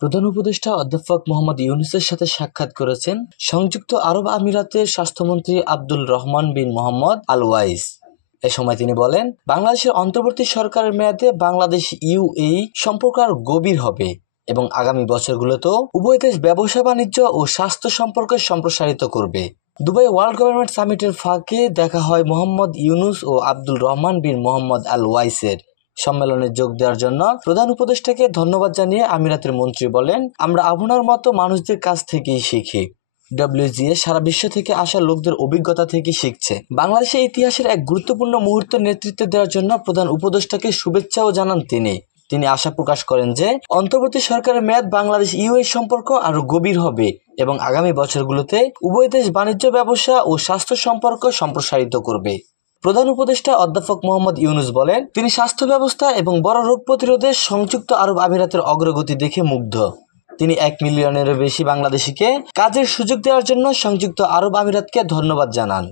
প্রধান উপদেষ্টা অধ্যাপক মোহাম্মদ ইউনূসের সাথে সাক্ষাৎ করেছেন সংযুক্ত আরব আমিরাতের স্বাস্থ্যমন্ত্রী আব্দুল রহমান বিন মোহাম্মদ আল ওয়াইস। এ সময় তিনি বলেন, বাংলাদেশের অন্তর্বর্তী সরকারের মেয়াদে বাংলাদেশ ইউএই সম্পর্ক আরও গভীর হবে এবং আগামী বছরগুলোতেও উভয় দেশ ব্যবসা বাণিজ্য ও স্বাস্থ্য সম্পর্ক সম্প্রসারিত করবে। দুবাই ওয়ার্ল্ড গভর্নমেন্ট সামিটের ফাঁকে দেখা হয় মোহাম্মদ ইউনূস ও আব্দুল রহমান বিন মোহাম্মদ আল ওয়াইসের। সম্মেলনে যোগ দেওয়ার জন্য প্রধান উপদেষ্টাকে ধন্যবাদ জানিয়ে আমিরাতের মন্ত্রী বলেন, আমরা আপনার মতো মানুষদের কাছ থেকেই শিখি। ডব্লিউজিএ সারা বিশ্ব থেকে আসা লোকদের অভিজ্ঞতা থেকে শিখছে। বাংলাদেশের ইতিহাসের এক গুরুত্বপূর্ণ মুহূর্তে নেতৃত্ব দেওয়ার জন্য প্রধান উপদেষ্টাকে শুভেচ্ছাও জানান তিনি আশা প্রকাশ করেন যে অন্তর্বর্তী সরকারের মেয়াদ বাংলাদেশ ইউএই সম্পর্ক আরও গভীর হবে এবং আগামী বছরগুলোতে উভয় দেশ বাণিজ্য, ব্যবসা ও স্বাস্থ্য সম্পর্ক সম্প্রসারিত করবে। প্রধান উপদেষ্টা অধ্যাপক মোহাম্মদ ইউনূস বলেন, তিনি স্বাস্থ্য ব্যবস্থা এবং বড় রোগ প্রতিরোধে সংযুক্ত আরব আমিরাতের অগ্রগতি দেখে মুগ্ধ। তিনি 1 মিলিয়নেরও বেশি বাংলাদেশিকে কাজের সুযোগ দেওয়ার জন্য সংযুক্ত আরব আমিরাতকে ধন্যবাদ জানান।